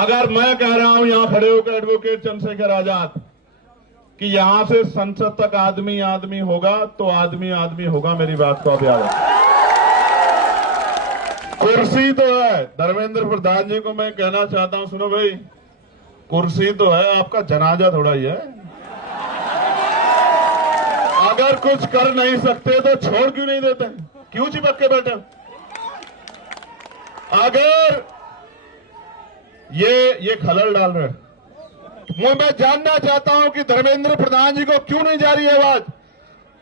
अगर मैं कह रहा हूं यहां खड़े होकर एडवोकेट चंद्रशेखर आजाद कि यहां से संसद तक आदमी आदमी होगा तो आदमी आदमी होगा, मेरी बात को आप याद रखें। कुर्सी तो है, धर्मेंद्र प्रधान जी को मैं कहना चाहता हूं, सुनो भाई, कुर्सी तो है, आपका जनाजा थोड़ा ही है। अगर कुछ कर नहीं सकते तो छोड़ क्यों नहीं देते, क्यों चिपक के बैठे? अगर ये खलल डाल रहे हैं, मैं जानना चाहता हूं कि धर्मेंद्र प्रधान जी को क्यों नहीं जा रही है आवाज,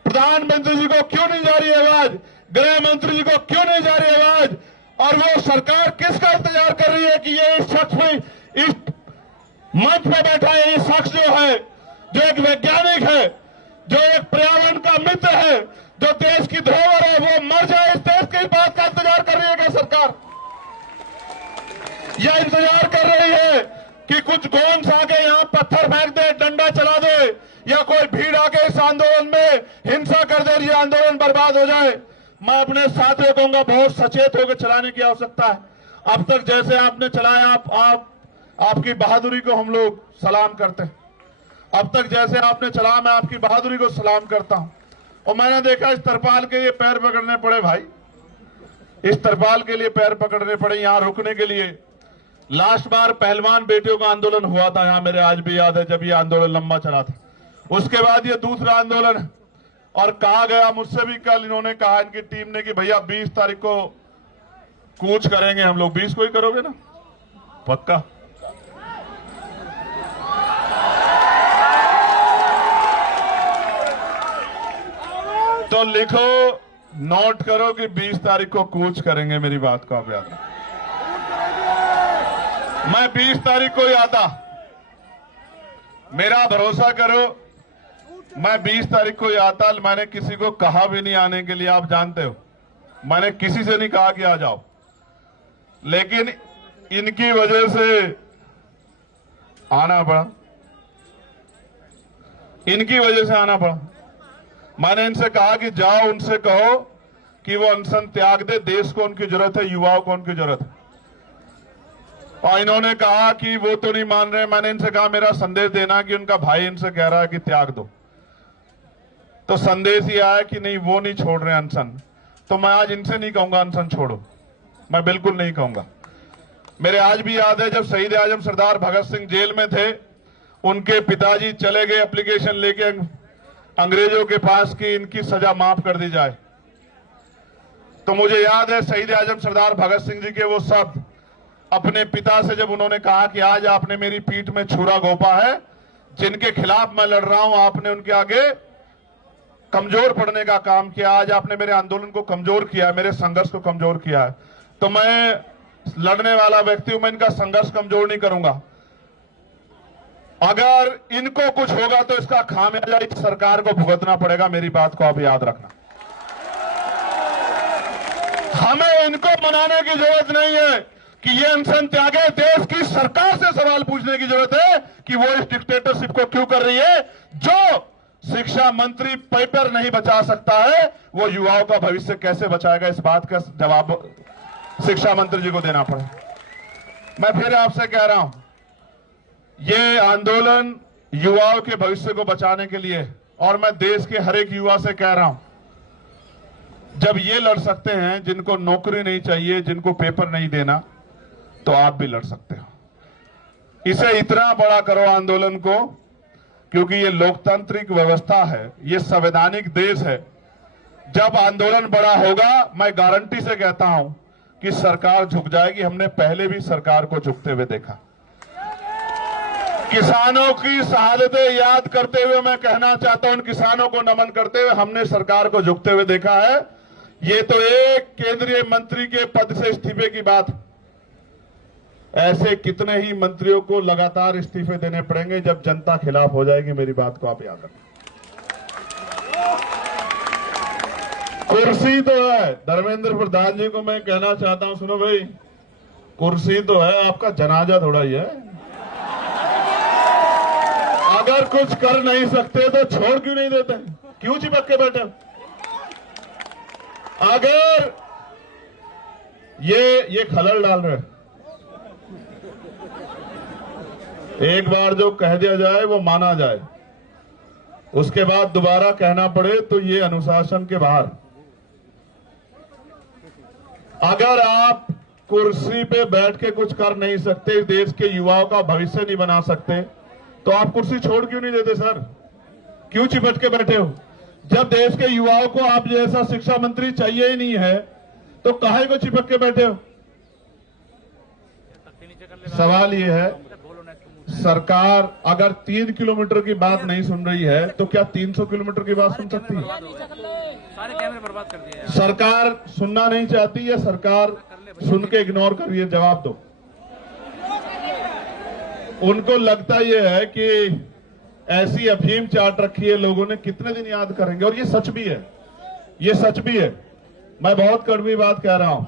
प्रधानमंत्री जी को क्यों नहीं जा रही है आवाज, गृह मंत्री जी को क्यों नहीं जा रही है आवाज, और वो सरकार किसका इंतजार कर रही है कि ये इस शख्स में, इस मंच पर बैठा है, ये शख्स जो है, जो एक वैज्ञानिक है, जो एक पर्यावरण का मित्र है, जो देश की धरोहर है, वो मर जाए, इस देश की बात का इंतजार कर रही है क्या सरकार? यह इंतजार कर रही है कि कुछ गोंस आके यहां पत्थर फेंक दे, डंडा चला दे, या कोई भीड़ आके इस आंदोलन में हिंसा कर दे, ये आंदोलन बर्बाद हो जाए। मैं अपने साथियों को कहूंगा, बहुत सचेत होकर चलाने की आवश्यकता है। अब तक जैसे आपने चलाया, आपकी बहादुरी को हम लोग सलाम करते हैं। अब तक जैसे आपने चलाया, मैं आपकी बहादुरी को सलाम करता हूं। और मैंने देखा इस तरपाल के लिए पैर पकड़ने पड़े भाई, इस तरपाल के लिए पैर पकड़ने पड़े यहां रुकने के लिए। लास्ट बार पहलवान बेटियों का आंदोलन हुआ था यहां, मेरे आज भी याद है, जब ये आंदोलन लंबा चला था। उसके बाद ये दूसरा आंदोलन है। और कहा गया मुझसे भी कल, इन्होंने कहा इनकी टीम ने कि भैया 20 तारीख को कूच करेंगे हम लोग। 20 को ही करोगे ना? पक्का? तो लिखो, नोट करो कि 20 तारीख को कूच करेंगे, मेरी बात को आप याद रखो। मैं 20 तारीख को ही आता, मेरा भरोसा करो, मैं 20 तारीख को ही आता। मैंने किसी को कहा भी नहीं आने के लिए, आप जानते हो, मैंने किसी से नहीं कहा कि आ जाओ, लेकिन इनकी वजह से आना पड़ा, इनकी वजह से आना पड़ा। मैंने इनसे कहा कि जाओ, उनसे कहो कि वो अनशन त्याग दे, देश को उनकी जरूरत है, युवाओं को उनकी जरूरत है। और इन्होंने कहा कि वो तो नहीं मान रहे। मैंने इनसे कहा मेरा संदेश देना कि उनका भाई इनसे कह रहा है कि त्याग दो, तो संदेश ही आया कि नहीं, वो नहीं छोड़ रहे अनशन। तो मैं आज इनसे नहीं कहूंगा अनशन छोड़ो, मैं बिल्कुल नहीं कहूंगा। मेरे आज भी याद है जब शहीद आजम सरदार भगत सिंह जेल में थे, उनके पिताजी चले गए एप्लीकेशन लेके अंग्रेजों के पास कि इनकी सजा माफ कर दी जाए। तो मुझे याद है शहीद आजम सरदार भगत सिंह जी के वो शब्द अपने पिता से, जब उन्होंने कहा कि आज आपने मेरी पीठ में छुरा घोंपा है, जिनके खिलाफ मैं लड़ रहा हूं, आपने उनके आगे कमजोर पड़ने का काम किया। आज आपने मेरे आंदोलन को कमजोर किया, मेरे संघर्ष को कमजोर किया है। तो मैं लड़ने वाला व्यक्ति हूं, मैं इनका संघर्ष कमजोर नहीं करूंगा। अगर इनको कुछ होगा तो इसका खामियाजा इस सरकार को भुगतना पड़ेगा, मेरी बात को आप याद रखना। हमें इनको मनाने की जरूरत नहीं है कि ये अनशन त्यागे, देश की सरकार से सवाल पूछने की जरूरत है कि वो इस डिक्टेटरशिप को क्यों कर रही है। जो शिक्षा मंत्री पेपर नहीं बचा सकता है, वो युवाओं का भविष्य कैसे बचाएगा, इस बात का जवाब शिक्षा मंत्री जी को देना पड़े। मैं फिर आपसे कह रहा हूं, ये आंदोलन युवाओं के भविष्य को बचाने के लिए, और मैं देश के हर एक युवा से कह रहा हूं, जब ये लड़ सकते हैं, जिनको नौकरी नहीं चाहिए, जिनको पेपर नहीं देना, तो आप भी लड़ सकते हो। इसे इतना बड़ा करो आंदोलन को, क्योंकि ये लोकतांत्रिक व्यवस्था है, ये संवैधानिक देश है। जब आंदोलन बड़ा होगा, मैं गारंटी से कहता हूं कि सरकार झुक जाएगी। हमने पहले भी सरकार को झुकते हुए देखा। किसानों की शहादतें याद करते हुए मैं कहना चाहता हूं, उन किसानों को नमन करते हुए हमने सरकार को झुकते हुए देखा है। ये तो एक केंद्रीय मंत्री के पद से इस्तीफे की बात, ऐसे कितने ही मंत्रियों को लगातार इस्तीफे देने पड़ेंगे जब जनता खिलाफ हो जाएगी, मेरी बात को आप याद रखें। कुर्सी तो है, धर्मेंद्र प्रधान जी को मैं कहना चाहता हूं, सुनो भाई, कुर्सी तो है, आपका जनाजा थोड़ा ही है। अगर कुछ कर नहीं सकते तो छोड़ क्यों नहीं देते, क्यों चिपक के बैठे? अगर ये खलल डाल रहे हैं, एक बार जो कह दिया जाए वो माना जाए, उसके बाद दोबारा कहना पड़े तो ये अनुशासन के बाहर। अगर आप कुर्सी पे बैठ के कुछ कर नहीं सकते, देश के युवाओं का भविष्य नहीं बना सकते, तो आप कुर्सी छोड़ क्यों नहीं देते सर? क्यों चिपट के बैठे हो? जब देश के युवाओं को आप जैसा शिक्षा मंत्री चाहिए ही नहीं है तो काहे को चिपक के बैठे हो? सवाल ये है, सरकार अगर 3 किलोमीटर की बात नहीं सुन रही है तो क्या 300 किलोमीटर की बात सुन सकती है? सारे कैमरे बर्बाद कर दिए। सरकार सुनना नहीं चाहती या सरकार सुन के इग्नोर कर रही है? जवाब दो। उनको लगता यह है कि ऐसी अफीम चाट रखी है लोगों ने, कितने दिन याद करेंगे? और ये सच भी है, ये सच भी है। मैं बहुत कड़वी बात कह रहा हूं,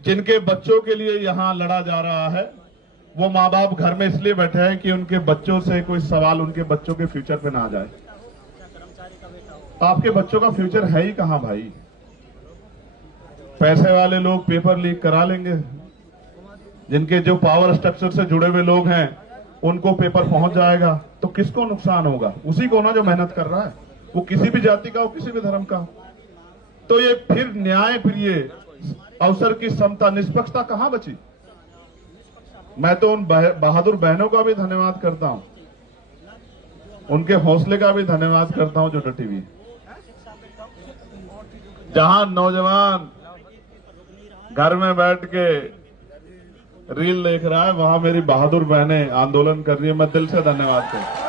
जिनके बच्चों के लिए यहां लड़ा जा रहा है वो माँ बाप घर में इसलिए बैठे हैं कि उनके बच्चों से कोई सवाल उनके बच्चों के फ्यूचर पे ना आ जाए। आपके बच्चों का फ्यूचर है ही कहां भाई? पैसे वाले लोग पेपर लीक करा लेंगे, जिनके जो पावर स्ट्रक्चर से जुड़े हुए लोग हैं उनको पेपर पहुंच जाएगा, तो किसको नुकसान होगा? उसी को ना जो मेहनत कर रहा है, वो किसी भी जाति का हो, किसी भी धर्म का हो। तो ये फिर न्याय, फिर ये अवसर की समता, निष्पक्षता कहां बची? मैं तो उन बहादुर बहनों का भी धन्यवाद करता हूं, उनके हौसले का भी धन्यवाद करता हूं जो डटी हुई। जहां नौजवान घर में बैठ के रील देख रहा है, वहां मेरी बहादुर बहनें आंदोलन कर रही है। मैं दिल से धन्यवाद करता हूं।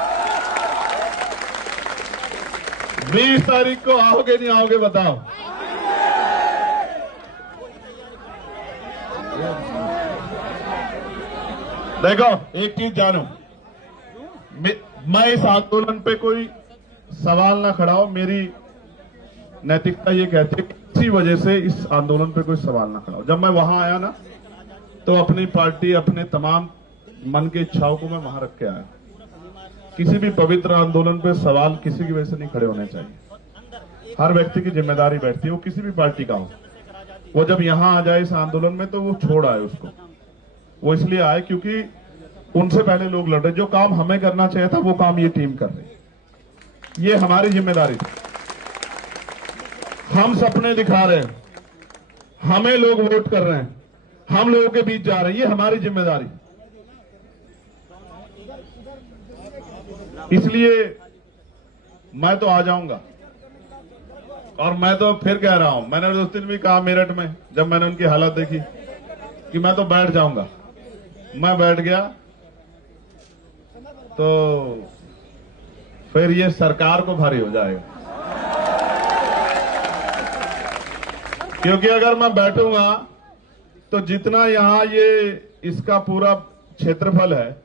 20 तारीख को आओगे नहीं आओगे बताओ? देखो एक चीज जानो, मैं इस आंदोलन पे कोई सवाल ना खड़ा हो, मेरी नैतिकता ये कहती है इसी वजह से इस आंदोलन पे कोई सवाल ना खड़ा हो। जब मैं वहां आया ना तो अपनी पार्टी, अपने तमाम मन की इच्छाओं को मैं वहां रख के आया। किसी भी पवित्र आंदोलन पे सवाल किसी की वजह से नहीं खड़े होने चाहिए। हर व्यक्ति की जिम्मेदारी बैठती है, वो किसी भी पार्टी का हो। वो जब यहां आ जाए इस आंदोलन में तो वो छोड़ आए उसको। वो इसलिए आए क्योंकि उनसे पहले लोग लड़ रहे, जो काम हमें करना चाहिए था वो काम ये टीम कर रही। ये हमारी जिम्मेदारी थी। हम सपने दिखा रहे हैं, हमें लोग वोट कर रहे हैं, हम लोगों के बीच जा रहे हैं, ये हमारी जिम्मेदारी। इसलिए मैं तो आ जाऊंगा। और मैं तो फिर कह रहा हूं, मैंने उस दिन भी कहा मेरठ में जब मैंने उनकी हालत देखी कि मैं तो बैठ जाऊंगा। मैं बैठ गया तो फिर ये सरकार को भारी हो जाएगा, क्योंकि अगर मैं बैठूंगा तो जितना यहां ये इसका पूरा क्षेत्रफल है,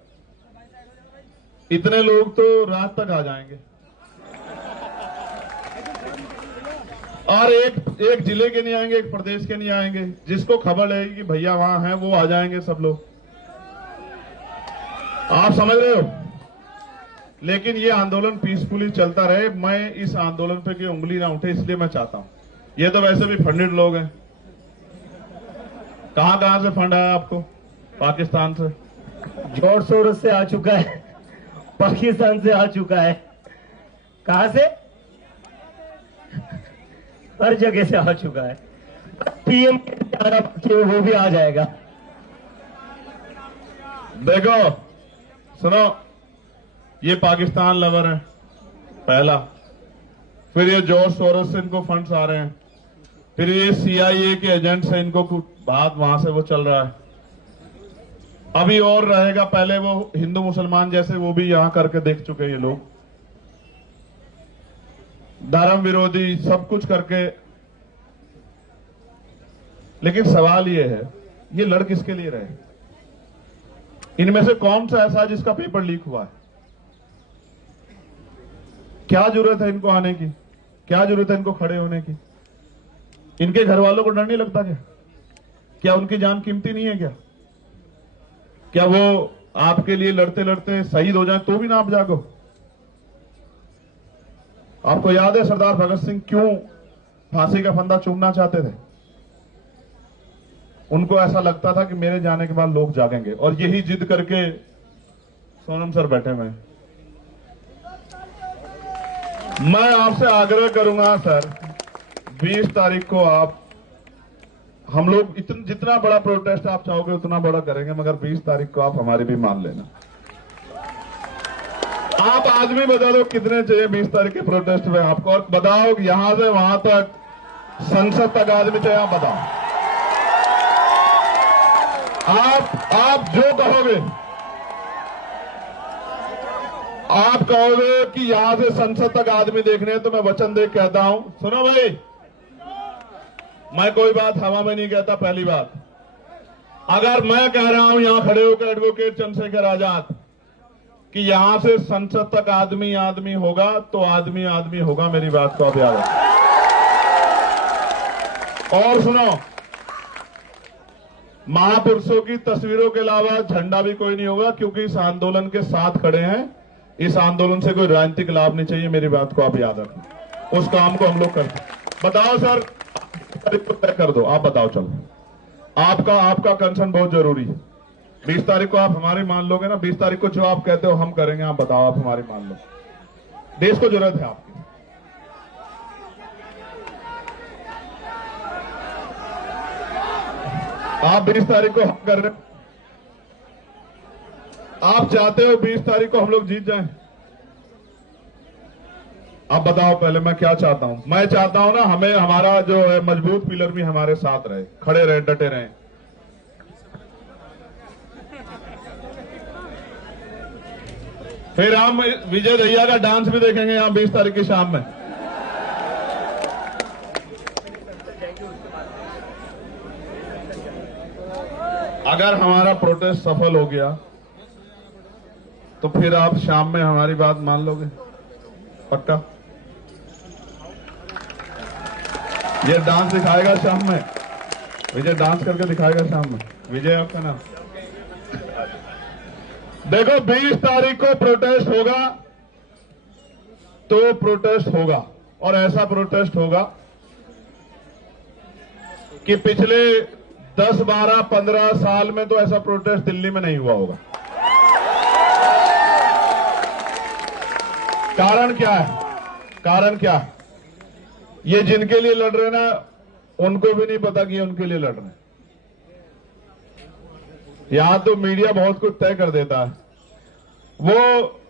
इतने लोग तो रात तक आ जाएंगे। और एक जिले के नहीं आएंगे, एक प्रदेश के नहीं आएंगे। जिसको खबर रहेगी कि भैया वहां हैं वो आ जाएंगे सब लोग। आप समझ रहे हो? लेकिन ये आंदोलन पीसफुली चलता रहे। मैं इस आंदोलन पे की उंगली ना उठे इसलिए मैं चाहता हूं। ये तो वैसे भी फंडेड लोग हैं। कहां से फंड आया आपको? पाकिस्तान से, जोर शोर से आ चुका है, पाकिस्तान से आ चुका है। कहां से? हर जगह से आ चुका है। पीएम के वो भी आ जाएगा। देखो सुनो, ये पाकिस्तान लवर है पहला, फिर ये जॉर्ज सोरोस से इनको फंड्स आ रहे हैं, फिर ये CIA के एजेंट से इनको कुछ बात वहां से वो चल रहा है। अभी और रहेगा, पहले वो हिंदू मुसलमान जैसे वो भी यहां करके देख चुके ये लोग, धर्म विरोधी सब कुछ करके। लेकिन सवाल ये है, ये लड़ किसके लिए रहे? इनमें से कौन सा ऐसा जिसका पेपर लीक हुआ है? क्या जरूरत है इनको आने की? क्या जरूरत है इनको खड़े होने की? इनके घर वालों को डर नहीं लगता क्या? क्या उनकी जान कीमती नहीं है क्या? क्या वो आपके लिए लड़ते लड़ते शहीद हो जाए तो भी ना आप जागो? आपको याद है सरदार भगत सिंह क्यों फांसी का फंदा चूमना चाहते थे? उनको ऐसा लगता था कि मेरे जाने के बाद लोग जागेंगे, और यही जिद करके सोनम सर बैठे हुए हैं। मैं आपसे आग्रह करूंगा सर, 20 तारीख को आप, हम लोग जितना बड़ा प्रोटेस्ट आप चाहोगे उतना बड़ा करेंगे, मगर 20 तारीख को आप हमारी भी मान लेना। आप आदमी बता दो कितने चाहिए 20 तारीख के प्रोटेस्ट में आपको, और बताओ कि यहां से वहां तक संसद तक आदमी चाहिए, आप बताओ। आप जो कहोगे, आप कहोगे कि यहां से संसद तक आदमी देखने हैं, तो मैं वचन दे कहता हूं, सुनो भाई, मैं कोई बात हवा में नहीं कहता। पहली बात, अगर मैं कह रहा हूं यहां खड़े होकर एडवोकेट चंद्रशेखर आजाद कि यहां से संसद तक आदमी आदमी होगा, तो आदमी आदमी होगा, मेरी बात को आप याद रखें। और सुनो, महापुरुषों की तस्वीरों के अलावा झंडा भी कोई नहीं होगा, क्योंकि इस आंदोलन के साथ खड़े हैं। इस आंदोलन से कोई राजनीतिक लाभ नहीं चाहिए, मेरी बात को आप याद रखें। उस काम को हम लोग करते हैं। बताओ सर, तारीख को तय कर दो, आप बताओ। चलो, आपका कंसर्न बहुत जरूरी है। 20 तारीख को आप हमारी मान लोगे ना? 20 तारीख को जो आप कहते हो हम करेंगे, आप बताओ, आप हमारी मान लो। देश को जरूरत है आपकी। आप 20 तारीख को हम कर रहे हो, आप चाहते हो 20 तारीख को हम लोग जीत जाएं? आप बताओ पहले, मैं क्या चाहता हूं? मैं चाहता हूं ना, हमें हमारा जो है मजबूत पिलर भी हमारे साथ रहे, खड़े रहे, डटे रहे। फिर हम विजय दहिया का डांस भी देखेंगे यहां 20 तारीख की शाम में। अगर हमारा प्रोटेस्ट सफल हो गया तो फिर आप शाम में हमारी बात मान लोगे? पक्का? ये डांस दिखाएगा शाम में, विजय डांस करके दिखाएगा शाम में। विजय आपका नाम? देखो, 20 तारीख को प्रोटेस्ट होगा तो प्रोटेस्ट होगा, और ऐसा प्रोटेस्ट होगा कि पिछले 10, 12, 15 साल में तो ऐसा प्रोटेस्ट दिल्ली में नहीं हुआ होगा। कारण क्या है? कारण क्या है? ये जिनके लिए लड़ रहे ना, उनको भी नहीं पता कि उनके लिए लड़ रहे हैं। यहां तो मीडिया बहुत कुछ तय कर देता है। वो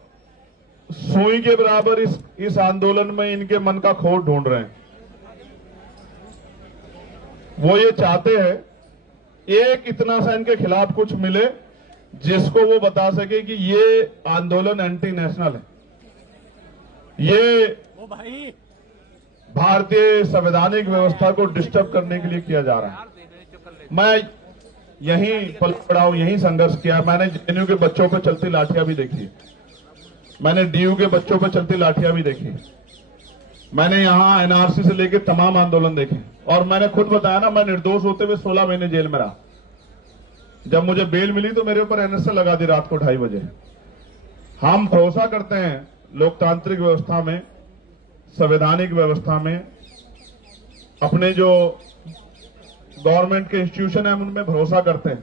सुई के बराबर इस आंदोलन में इनके मन का खोट ढूंढ रहे हैं। वो ये चाहते हैं एक इतना सा इनके खिलाफ कुछ मिले जिसको वो बता सके कि ये आंदोलन एंटी नेशनल है, ये भारतीय संवैधानिक व्यवस्था को डिस्टर्ब करने के लिए किया जा रहा है। मैं यहीं पल पड़ा हूं, यहीं संघर्ष किया। मैंने जेएनयू के बच्चों पर चलती लाठियां भी देखी, मैंने डीयू के बच्चों पर चलती लाठियां भी देखी, मैंने यहां एनआरसी से लेकर तमाम आंदोलन देखे, और मैंने खुद बताया ना, मैं निर्दोष होते हुए 16 महीने जेल में रहा। जब मुझे बेल मिली तो मेरे ऊपर एनएसए लगा दी रात को 2:30 बजे। हम भरोसा करते हैं लोकतांत्रिक व्यवस्था में, संवैधानिक व्यवस्था में, अपने जो गवर्नमेंट के इंस्टीट्यूशन है उनमें भरोसा करते हैं।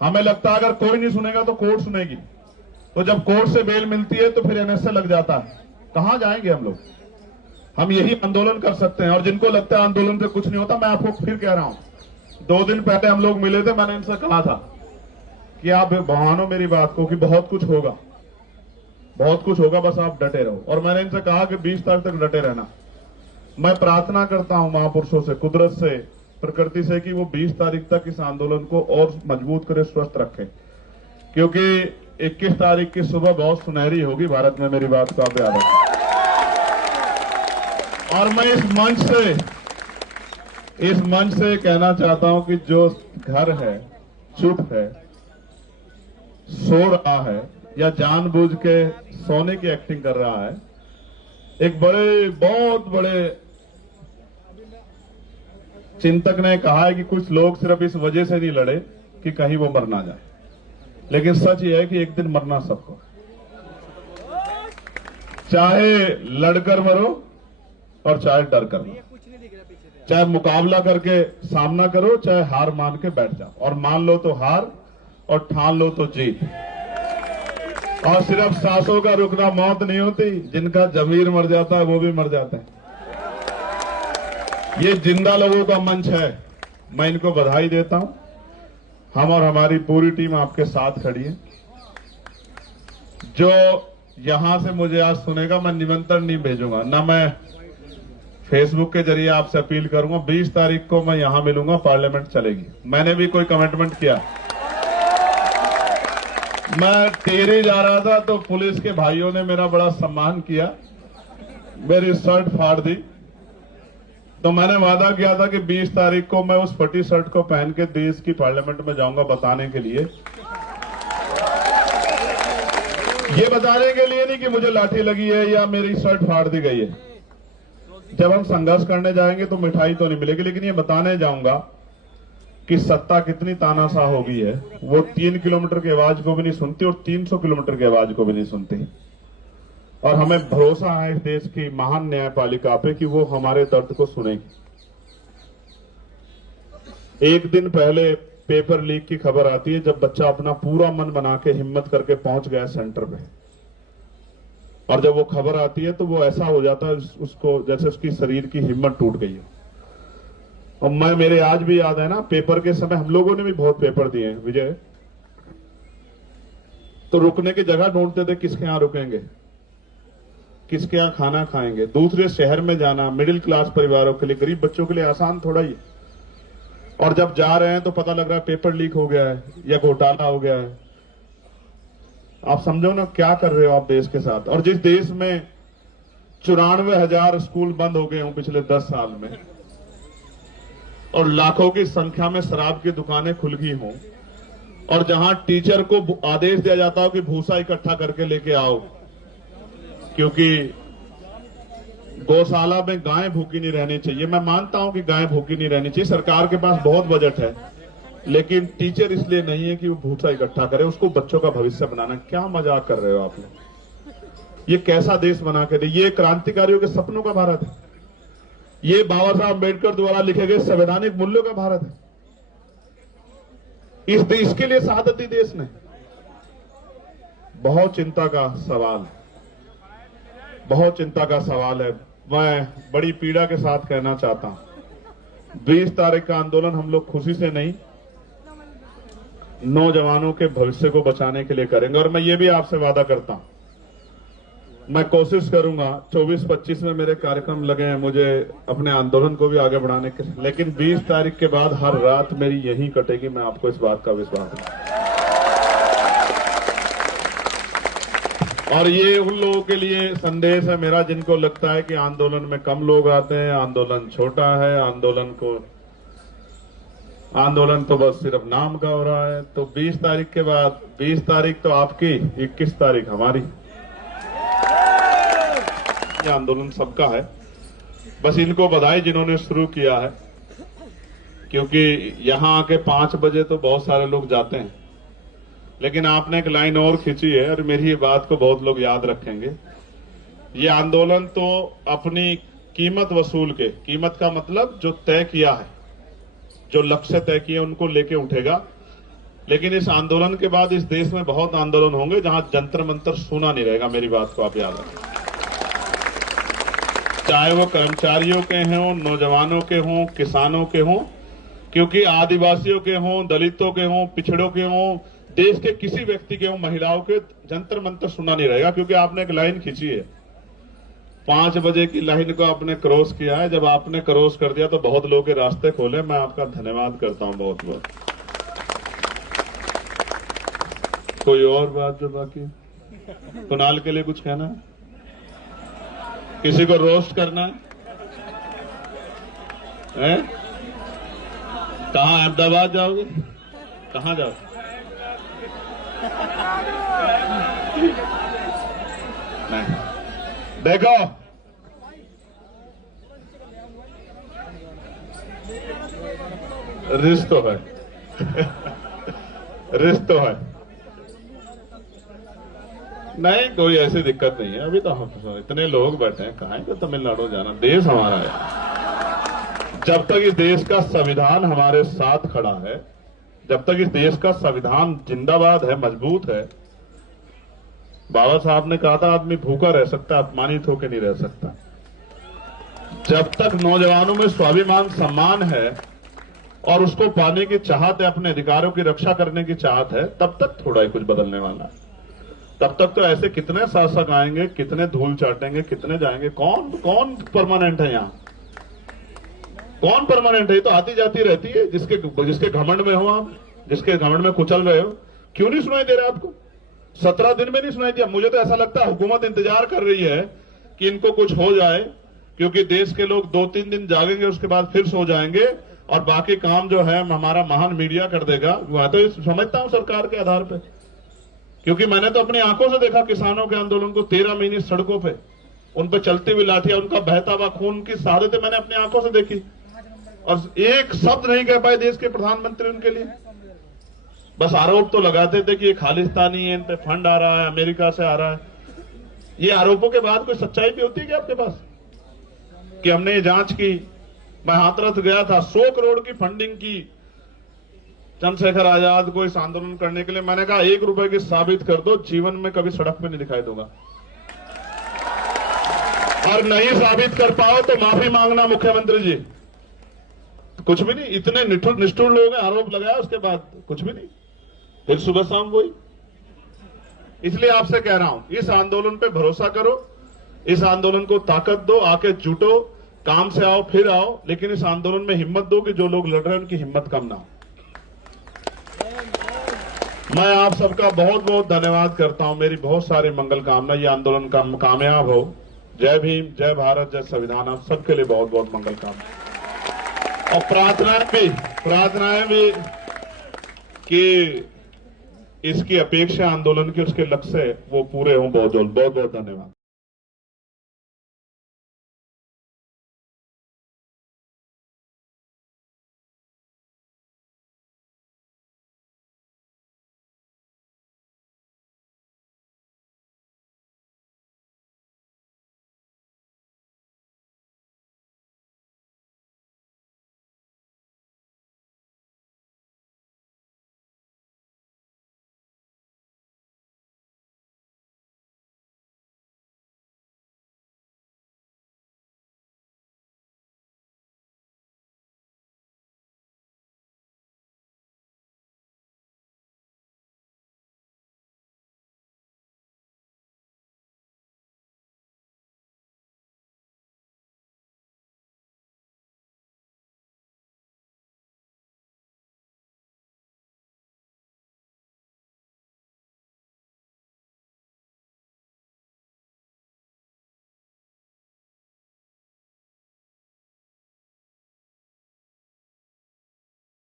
हमें लगता है अगर कोई नहीं सुनेगा तो कोर्ट सुनेगी, तो जब कोर्ट से बेल मिलती है तो फिर एनएसए लग जाता है। कहां जाएंगे हम लोग? हम यही आंदोलन कर सकते हैं। और जिनको लगता है आंदोलन से कुछ नहीं होता, मैं आपको फिर कह रहा हूं, 2 दिन पहले हम लोग मिले थे, मैंने इनसे कहा था कि आप बहानो मेरी बात को कि बहुत कुछ होगा, बहुत कुछ होगा, बस आप डटे रहो। और मैंने इनसे कहा कि 20 तारीख तक डटे रहना। मैं प्रार्थना करता हूं महापुरुषों से, कुदरत से, प्रकृति से, कि वो 20 तारीख तक इस आंदोलन को और मजबूत करे, स्वस्थ रखे, क्योंकि 21 तारीख की सुबह बहुत सुनहरी होगी भारत में, मेरी बात को आप याद रखें। और मैं इस मंच से कहना चाहता हूं कि जो घर है, चुप है, सो रहा है, या जानबूझ के सोने की एक्टिंग कर रहा है, एक बहुत बड़े चिंतक ने कहा है कि कुछ लोग सिर्फ इस वजह से नहीं लड़े कि कहीं वो मर ना जाए, लेकिन सच ये है कि एक दिन मरना सबको, चाहे लड़कर मरो और चाहे डर कर मरो, चाहे मुकाबला करके सामना करो, चाहे हार मान के बैठ जाओ, और मान लो तो हार और ठान लो तो जीत। और सिर्फ सांसों का रुकना मौत नहीं होती, जिनका जमीर मर जाता है वो भी मर जाते हैं। ये जिंदा लोगों का मंच है, मैं इनको बधाई देता हूं। हम और हमारी पूरी टीम आपके साथ खड़ी है। जो यहां से मुझे आज सुनेगा, मैं निमंत्रण नहीं भेजूंगा, ना मैं फेसबुक के जरिए आपसे अपील करूंगा। 20 तारीख को मैं यहां मिलूंगा, पार्लियामेंट चलेगी। मैंने भी कोई कमिटमेंट किया, मैं टेहरी जा रहा था तो पुलिस के भाइयों ने मेरा बड़ा सम्मान किया, मेरी शर्ट फाड़ दी। तो मैंने वादा किया था कि 20 तारीख को मैं उस फटी शर्ट को पहन के देश की पार्लियामेंट में जाऊंगा, बताने के लिए, ये बताने के लिए नहीं कि मुझे लाठी लगी है या मेरी शर्ट फाड़ दी गई है। जब हम संघर्ष करने जाएंगे तो मिठाई तो नहीं मिलेगी, लेकिन ये बताने जाऊंगा कि सत्ता कितनी तानाशाह हो गई है। वो 3 किलोमीटर की आवाज को भी नहीं सुनती और 300 किलोमीटर की आवाज को भी नहीं सुनती। और हमें भरोसा है इस देश की महान न्यायपालिका पे कि वो हमारे दर्द को सुनेगी। एक दिन पहले पेपर लीक की खबर आती है, जब बच्चा अपना पूरा मन बना के हिम्मत करके पहुंच गया सेंटर पे, और जब वो खबर आती है तो वो ऐसा हो जाता है उसको जैसे उसकी शरीर की हिम्मत टूट गई है। और मेरे आज भी याद है ना, पेपर के समय हम लोगों ने भी बहुत पेपर दिए हैं विजय, तो रुकने की जगह ढूंढते थे, किसके यहां रुकेंगे, किसके यहां खाना खाएंगे। दूसरे शहर में जाना मिडिल क्लास परिवारों के लिए, गरीब बच्चों के लिए आसान थोड़ा ही। और जब जा रहे हैं तो पता लग रहा है पेपर लीक हो गया है या घोटाला हो गया है। आप समझो ना क्या कर रहे हो आप देश के साथ। और जिस देश में 94,000 स्कूल बंद हो गए हों पिछले 10 साल में, और लाखों की संख्या में शराब की दुकानें खुल गई हों, और जहां टीचर को आदेश दिया जाता हो कि भूसा इकट्ठा करके लेके आओ, क्योंकि गौशाला में गाय भूखी नहीं रहनी चाहिए। मैं मानता हूं कि गाय भूखी नहीं रहनी चाहिए, सरकार के पास बहुत बजट है, लेकिन टीचर इसलिए नहीं है कि वो भूसा इकट्ठा करे, उसको बच्चों का भविष्य बनाना। क्या मजाक कर रहे हो आप लोग? ये कैसा देश बना के दे? ये क्रांतिकारियों के सपनों का भारत है, ये बाबा साहब अम्बेडकर द्वारा लिखे गए संवैधानिक मूल्यों का भारत है। इस देश के लिए शहादत दी देश ने। बहुत चिंता का सवाल, बहुत चिंता का सवाल है। मैं बड़ी पीड़ा के साथ कहना चाहता हूं, 20 तारीख का आंदोलन हम लोग खुशी से नहीं, नौजवानों के भविष्य को बचाने के लिए करेंगे। और मैं ये भी आपसे वादा करता हूं, मैं कोशिश करूंगा, 24-25 में मेरे कार्यक्रम लगे हैं मुझे अपने आंदोलन को भी आगे बढ़ाने के, लेकिन 20 तारीख के बाद हर रात मेरी यहीं कटेगी। मैं आपको इस बात का विश्वास दूं। और ये उन लोगों के लिए संदेश है मेरा जिनको लगता है कि आंदोलन में कम लोग आते हैं, आंदोलन छोटा है, आंदोलन तो बस सिर्फ नाम का हो रहा है। तो 20 तारीख के बाद, 20 तारीख तो आपकी, 21 तारीख हमारी। ये आंदोलन सबका है, बस इनको बधाई जिन्होंने शुरू किया है, क्योंकि यहां आके 5 बजे तो बहुत सारे लोग जाते हैं, लेकिन आपने एक लाइन और खींची है और मेरी ये बात को बहुत लोग याद रखेंगे। ये आंदोलन तो अपनी कीमत वसूल के, कीमत का मतलब जो तय किया है, जो लक्ष्य तय किए उनको लेके उठेगा। लेकिन इस आंदोलन के बाद इस देश में बहुत आंदोलन होंगे जहां जंतर मंतर सुना नहीं रहेगा। मेरी बात को आप याद रखें, चाहे वो कर्मचारियों के हों, नौजवानों के हों, किसानों के हों, क्योंकि आदिवासियों के हों, दलितों के हों, पिछड़ों के हों, देश के किसी व्यक्ति के हों, महिलाओं के, जंतर मंतर सुना नहीं रहेगा। क्योंकि आपने एक लाइन खींची है, 5 बजे की लाइन को आपने क्रॉस किया है। जब आपने क्रॉस कर दिया तो बहुत लोगों के रास्ते खोले। मैं आपका धन्यवाद करता हूं बहुत बहुत। कोई और बात जो बाकी? कुणाल के लिए कुछ कहना है? किसी को रोस्ट करना है? कहां अहमदाबाद जाओगे? कहां जाओ? नहीं, देखो रिश्त तो है रिश्त तो है, नहीं कोई ऐसी दिक्कत नहीं है। अभी तो हम इतने लोग बैठे हैं, कहां को तमिलनाडु जाना, देश हमारा है। जब तक इस देश का संविधान हमारे साथ खड़ा है, जब तक इस देश का संविधान जिंदाबाद है, मजबूत है, बाबा साहब ने कहा था आदमी भूखा रह सकता, अपमानित होकर नहीं रह सकता। जब तक नौजवानों में स्वाभिमान, सम्मान है और उसको पाने की चाहत है, अपने अधिकारों की रक्षा करने की चाहत है, तब तक थोड़ा ही कुछ बदलने वाला है। तब तक तो ऐसे कितने शासक आएंगे, कितने धूल चाटेंगे, कितने जाएंगे, कौन परमानेंट है यहाँ? कौन परमानेंट है? ये तो आती जाती रहती है। जिसके घमंड में हो आप, जिसके घमंड में कुचल रहे हो, क्यों नहीं सुनाई दे रहा आपको? 17 दिन में नहीं सुनाई दिया। मुझे तो ऐसा लगता है हुकूमत इंतजार कर रही है कि इनको कुछ हो जाए, क्योंकि देश के लोग 2-3 दिन जागेंगे, उसके बाद फिर सो जाएंगे और बाकी काम जो है हमारा महान मीडिया कर देगा। वह तो समझता हूं सरकार के आधार पे, क्योंकि मैंने तो अपनी आंखों से देखा किसानों के आंदोलन को, 13 महीने सड़कों पे, उन पे चलती हुई लाठियां, उनका बहता हुआ खून की शहादतें मैंने अपनी आंखों से देखी और एक शब्द नहीं कह पाए देश के प्रधानमंत्री उनके लिए। बस आरोप तो लगाते थे कि ये खालिस्तानी है, इन पे फंड आ रहा है, अमेरिका से आ रहा है। ये आरोपों के बाद कोई सच्चाई भी होती है क्या आपके पास? कि हमने ये जांच की, मैं हाथरस गया था, 100 करोड़ की फंडिंग की चंद्रशेखर आजाद को इस आंदोलन करने के लिए। मैंने कहा 1 रुपए की साबित कर दो, जीवन में कभी सड़क पे नहीं दिखाई दूंगा। और नहीं साबित कर पाओ तो माफी मांगना मुख्यमंत्री जी। कुछ भी नहीं, इतने निष्ठुर लोग हैं, आरोप लगाया उसके बाद कुछ भी नहीं, फिर सुबह शाम वही। इसलिए आपसे कह रहा हूं, इस आंदोलन पे भरोसा करो, इस आंदोलन को ताकत दो, आके जुटो, काम से आओ फिर आओ, लेकिन इस आंदोलन में हिम्मत दो कि जो लोग लड़ रहे हैं उनकी हिम्मत कम ना हो। मैं आप सबका बहुत बहुत धन्यवाद करता हूं। मेरी बहुत सारी मंगल कामना, ये आंदोलन कामयाब हो। जय भीम, जय भारत, जय संविधान। आप सबके लिए बहुत बहुत मंगल कामना और प्रार्थनाएं भी कि इसकी अपेक्षा आंदोलन के, उसके लक्ष्य वो पूरे हों बहुत जल्द। बहुत बहुत धन्यवाद।